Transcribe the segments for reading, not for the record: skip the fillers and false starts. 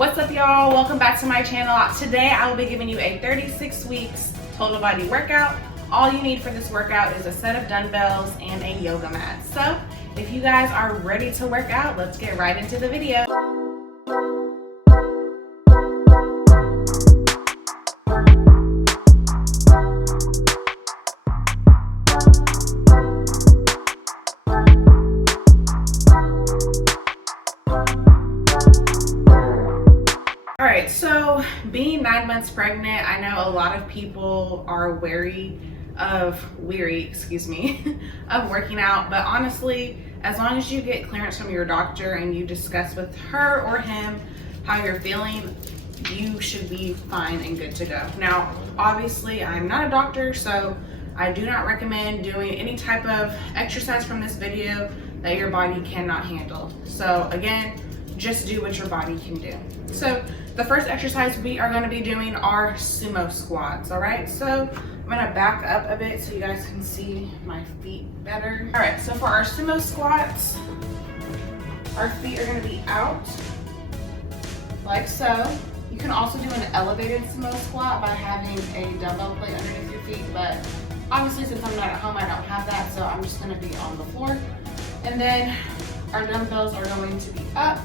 What's up, y'all? Welcome back to my channel. Today I will be giving you a 36 weeks total body workout. All you need for this workout is a set of dumbbells and a yoga mat. So if you guys are ready to work out, let's get right into the video. Alright, so being 9 months pregnant, I know a lot of people are weary of working out, but honestly, as long as you get clearance from your doctor and you discuss with her or him how you're feeling, you should be fine and good to go. Now, obviously, I'm not a doctor, so I do not recommend doing any type of exercise from this video that your body cannot handle. So again, just do what your body can do. So the first exercise we are going to be doing are sumo squats. All right, so I'm going to back up a bit so you guys can see my feet better. All right, so for our sumo squats, our feet are going to be out like so. You can also do an elevated sumo squat by having a dumbbell plate underneath your feet, but obviously since I'm not at home, I don't have that, so I'm just going to be on the floor. And then our dumbbells are going to be up.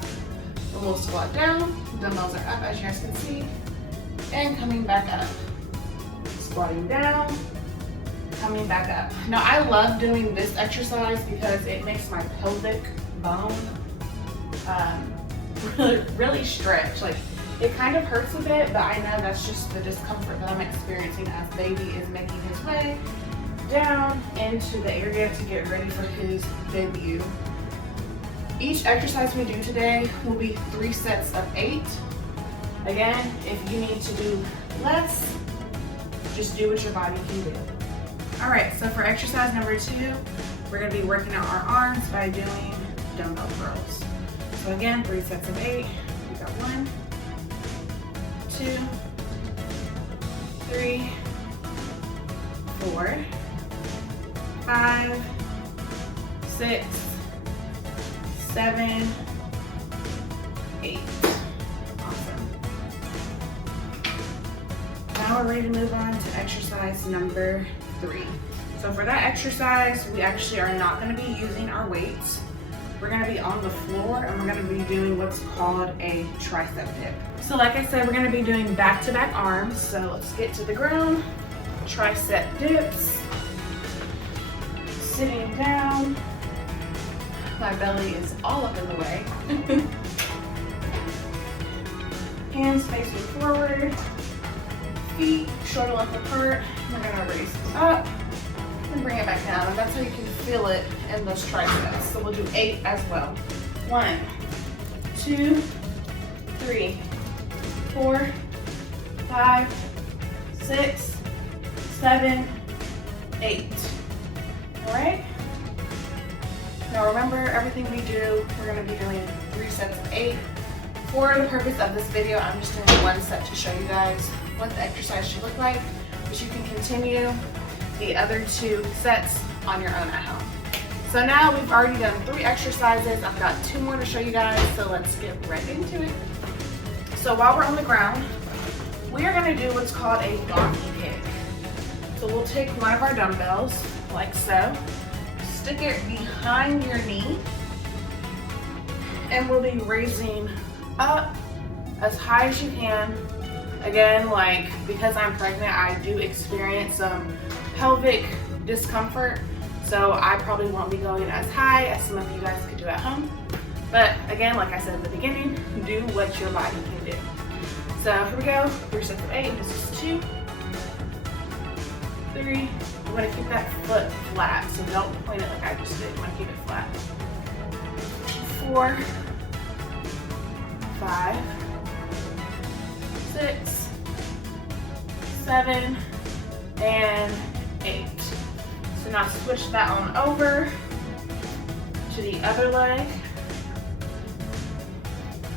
We'll squat down, dumbbells are up as you guys can see, and coming back up. Squatting down, coming back up. Now I love doing this exercise because it makes my pelvic bone really stretch. Like, it kind of hurts a bit, but I know that's just the discomfort that I'm experiencing as baby is making his way down into the area to get ready for his debut. Each exercise we do today will be 3 sets of 8. Again, if you need to do less, just do what your body can do. All right, so for exercise number 2, we're gonna be working out our arms by doing dumbbell curls. So again, 3 sets of 8. We got 1, 2, 3, 4, 5, 6, 7, 8. Awesome. Now we're ready to move on to exercise number 3. So for that exercise, we actually are not going to be using our weights. We're going to be on the floor and we're going to be doing what's called a tricep dip. So like I said, we're going to be doing back-to-back arms. So let's get to the ground. Tricep dips. Sitting down. My belly is all up in the way. Hands facing forward, feet shoulder length apart. We're gonna raise them up and bring it back down, and that's how you can feel it in those triceps. So we'll do 8 as well. 1, 2, 3, 4, 5, 6, 7, 8. All right? Now remember, everything we do, we're going to be doing 3 sets of 8. For the purpose of this video, I'm just doing 1 set to show you guys what the exercise should look like, but you can continue the other 2 sets on your own at home. So now we've already done 3 exercises. I've got 2 more to show you guys, so let's get right into it. So while we're on the ground, we are going to do what's called a donkey kick. So we'll take one of our dumbbells, like so, stick it behind your knee, and we'll be raising up as high as you can. Again, like, because I'm pregnant, I do experience some pelvic discomfort, so I probably won't be going as high as some of you guys could do at home. But again, like I said at the beginning, do what your body can do. So here we go, 3 sets of 8. This is 2, 3. I'm going to keep that foot flat, so don't point it like I just did. I'm going to keep it flat. 4, 5, 6, 7, and 8. So now switch that on over to the other leg.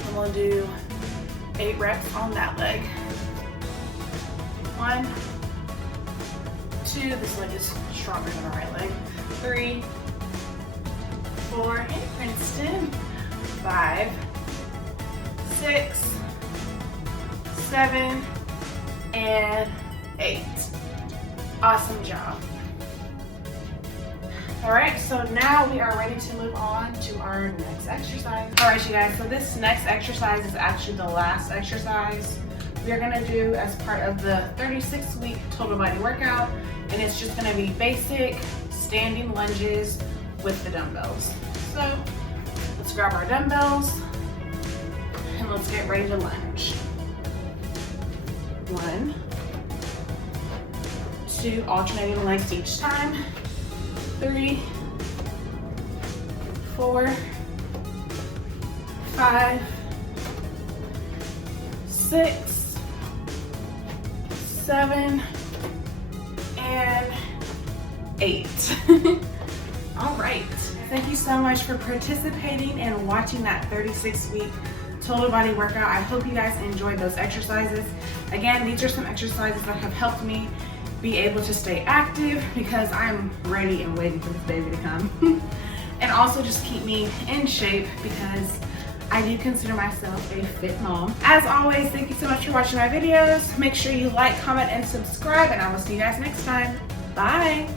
And we'll do 8 reps on that leg. 1, 2, this leg is stronger than the right leg. 3, 4, and Princeton. 5, 6, 7, and 8. Awesome job. All right, so now we are ready to move on to our next exercise. All right, you guys, so this next exercise is actually the last exercise we are gonna do as part of the 36-week total body workout, and it's just gonna be basic standing lunges with the dumbbells. So let's grab our dumbbells and let's get ready to lunge. 1, 2, alternating legs each time. 3, 4, 5, 6, 7, and 8. All right. Thank you so much for participating and watching that 36-week total body workout. I hope you guys enjoyed those exercises. Again, these are some exercises that have helped me be able to stay active because I'm ready and waiting for this baby to come. And also just keep me in shape because I do consider myself a fit mom. As always, thank you so much for watching my videos. Make sure you like, comment, and subscribe, and I will see you guys next time. Bye.